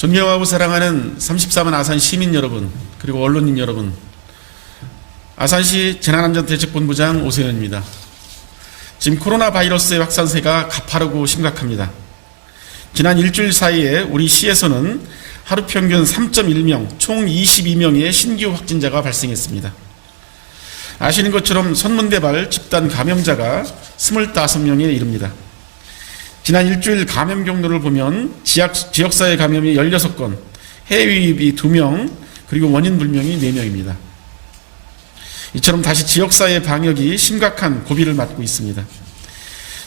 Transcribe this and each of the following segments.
존경하고 사랑하는 34만 아산 시민 여러분, 그리고 언론인 여러분. 아산시 재난안전대책본부장 오세현입니다. 지금 코로나 바이러스의 확산세가 가파르고 심각합니다. 지난 일주일 사이에 우리 시에서는 하루 평균 3.1명, 총 22명의 신규 확진자가 발생했습니다. 아시는 것처럼 선문대발 집단 감염자가 25명에 이릅니다. 지난 일주일 감염 경로를 보면 지역, 지역사회 감염이 16건, 해외 유입이 2명, 그리고 원인 불명이 4명입니다. 이처럼 다시 지역사회 방역이 심각한 고비를 맞고 있습니다.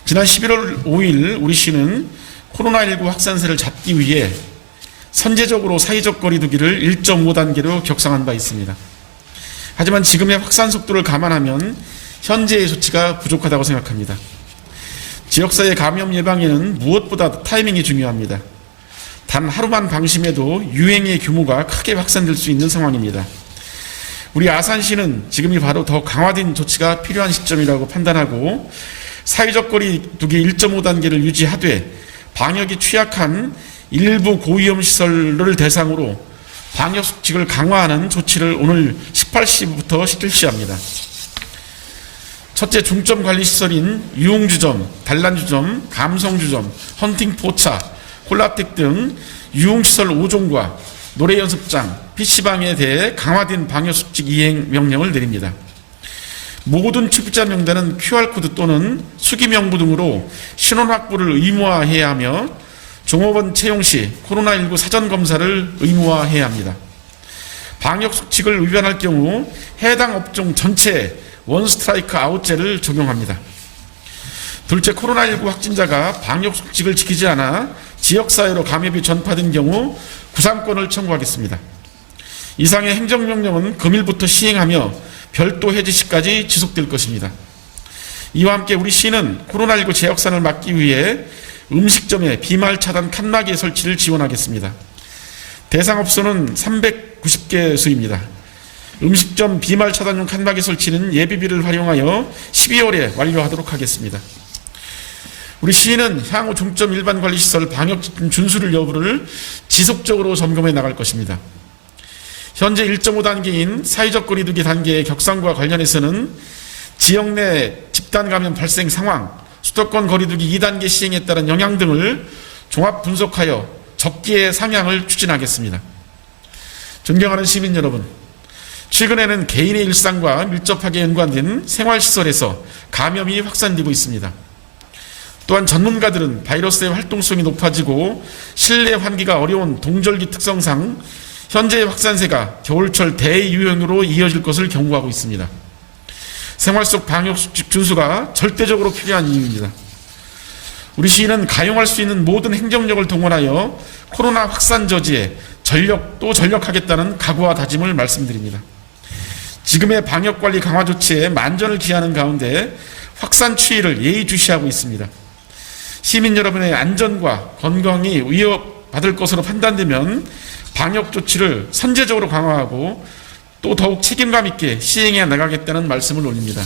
지난 11월 5일 우리 시는 코로나19 확산세를 잡기 위해 선제적으로 사회적 거리두기를 1.5단계로 격상한 바 있습니다. 하지만 지금의 확산 속도를 감안하면 현재의 조치가 부족하다고 생각합니다. 지역사회 감염 예방에는 무엇보다 타이밍이 중요합니다. 단 하루만 방심해도 유행의 규모가 크게 확산될 수 있는 상황입니다. 우리 아산시는 지금이 바로 더 강화된 조치가 필요한 시점이라고 판단하고 사회적 거리 두기 1.5단계를 유지하되 방역이 취약한 일부 고위험 시설을 대상으로 방역 수칙을 강화하는 조치를 오늘 18시부터 실시합니다. 첫째 중점 관리 시설인 유흥주점, 단란주점, 감성주점, 헌팅포차, 콜라텍 등 유흥시설 5종과 노래연습장, PC방에 대해 강화된 방역수칙 이행 명령을 내립니다. 모든 출입자 명단은 QR코드 또는 수기명부 등으로 신원 확보를 의무화해야 하며 종업원 채용 시 코로나19 사전 검사를 의무화해야 합니다. 방역 수칙을 위반할 경우 해당 업종 전체에 원스트라이크 아웃제를 적용합니다. 둘째, 코로나19 확진자가 방역 수칙을 지키지 않아 지역사회로 감염이 전파된 경우 구상권을 청구하겠습니다. 이상의 행정명령은 금일부터 시행하며 별도 해지 시까지 지속될 것입니다. 이와 함께 우리 시는 코로나19 재확산을 막기 위해 음식점에 비말 차단 칸막이 설치를 지원하겠습니다. 대상 업소는 390개소입니다. 음식점 비말 차단용 칸막이 설치는 예비비를 활용하여 12월에 완료하도록 하겠습니다. 우리 시는 향후 중점 일반 관리 시설 방역 준수를 여부를 지속적으로 점검해 나갈 것입니다. 현재 1.5 단계인 사회적 거리두기 단계의 격상과 관련해서는 지역 내 집단 감염 발생 상황, 수도권 거리두기 2단계 시행에 따른 영향 등을 종합 분석하여 적기의 상향을 추진하겠습니다. 존경하는 시민 여러분, 최근에는 개인의 일상과 밀접하게 연관된 생활시설에서 감염이 확산되고 있습니다. 또한 전문가들은 바이러스의 활동성이 높아지고 실내 환기가 어려운 동절기 특성상 현재의 확산세가 겨울철 대유행으로 이어질 것을 경고하고 있습니다. 생활 속 방역 수칙 준수가 절대적으로 필요한 이유입니다. 우리 시는 가용할 수 있는 모든 행정력을 동원하여 코로나 확산 저지에 전력 또 전력하겠다는 각오와 다짐을 말씀드립니다. 지금의 방역 관리 강화 조치에 만전을 기하는 가운데 확산 추이를 예의주시하고 있습니다. 시민 여러분의 안전과 건강이 위협받을 것으로 판단되면 방역 조치를 선제적으로 강화하고 또 더욱 책임감 있게 시행해 나가겠다는 말씀을 올립니다.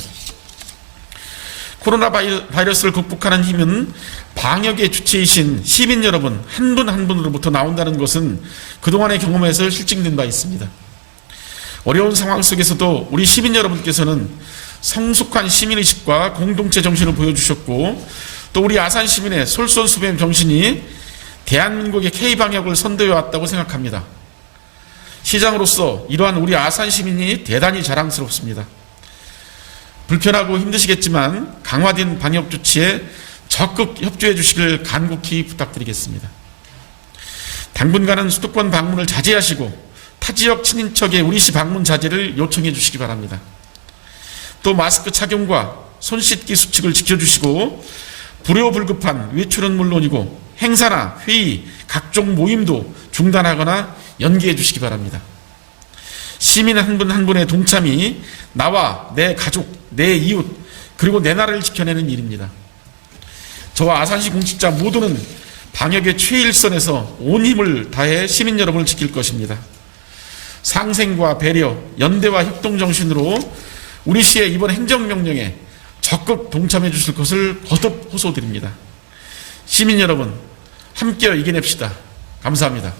코로나 바이러스를 극복하는 힘은 방역의 주체이신 시민 여러분 한 분한 분으로부터 나온다는 것은 그동안의 경험에서 실증된 바 있습니다. 어려운 상황 속에서도 우리 시민 여러분께서는 성숙한 시민의식과 공동체 정신을 보여주셨고 또 우리 아산 시민의 솔선수범 정신이 대한민국의 K방역을 선도해 왔다고 생각합니다. 시장으로서 이러한 우리 아산 시민이 대단히 자랑스럽습니다. 불편하고 힘드시겠지만 강화된 방역 조치에 적극 협조해 주시길 간곡히 부탁드리겠습니다. 당분간은 수도권 방문을 자제하시고 타 지역 친인척의 우리 시 방문 자제를 요청해 주시기 바랍니다. 또 마스크 착용과 손 씻기 수칙을 지켜주시고 불효불급한 외출은 물론이고 행사나 회의, 각종 모임도 중단하거나 연기해 주시기 바랍니다. 시민 한 분한 분의 동참이 나와 내 가족, 내 이웃, 그리고 내 나라를 지켜내는 일입니다. 저와 아산시 공직자 모두는 방역의 최일선에서 온 힘을 다해 시민 여러분을 지킬 것입니다. 상생과 배려, 연대와 협동 정신으로 우리 시의 이번 행정명령에 적극 동참해 주실 것을 거듭 호소드립니다. 시민 여러분, 함께 이겨냅시다. 감사합니다.